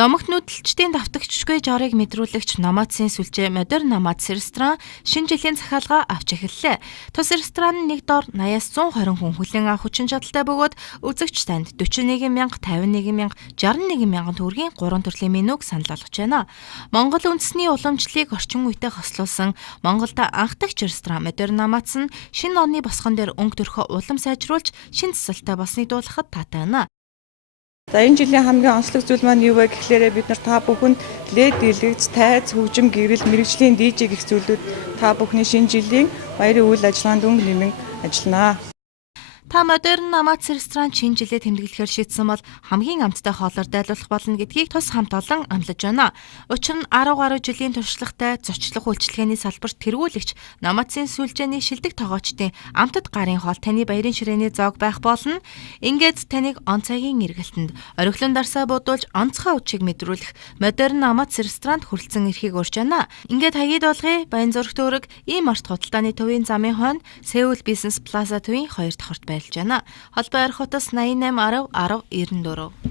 Домогт нүүдэлчдийн давтагчгүй жорыг мэдрүүлэгч Номадсын сүлжээ Модерн Номадс ресторан шинэ жилийн захиалга авч эхэллээ. Тус ресторан нь нэг доор 80-аас 120 хүн хүлээн авах хүчин чадалтай бөгөөд үзэгч танд 41 мянга, 51 мянга, 61 мянган төгрөгийн 3 төрлийн менюг санал болгож байна. Монгол үндэсний уламжлалыг орчин үетэй хослуулсан Монголд анх дахь ресторан Модерн Номадс нь шинэ оны босгон дээр өнгө төрхөө улам сайжруулж шинэ засалтай болсныг дуулахад таатай байна. За энэ жилийн хамгийн онцлог зүйл маань юу вэ гэхлээрээ бид нар та бүхэнд LED дэлгэц, тайз, хөгжим, гэрэл, мэрэгжлийн DJ гэх зүйлүүд та бүхний шинэ жилийн баярын үйл ажиллагаанд өнгө нэмэн ажилланаа. Та Модерн Номадс ресторан шинэ жилээ тэмдэглэхээр шийдсэн бол хамгийн амттай хоолоор дайлуулах болно гэдгийг тус хамт олон амлаж байна. Учир нь 10 гаруй жилийн туршлагатай зочлох үйлчилгээний салбарт тэргүүлэгч Номадсын сүлжээний шилдэг тоогоочдын амтд гарын хоол таны баярын ширээний зоог байх болно. Ингээд таныг он цагийн эргэлтэнд оргилон дарсаа будуулж онцгой үдшийг мэдрүүлэх Модерн Номадс ресторанд хүрэлцэн ирэхийг урьж байна. Ингээд хаяад болгоё Баянзүрх дүүрэг ийм арт худалдааны төвийн замын хойно Сеул Бизнес Плаза төвийн 2 дахь орт байна. Холбоо орох утас 88 10 10 94.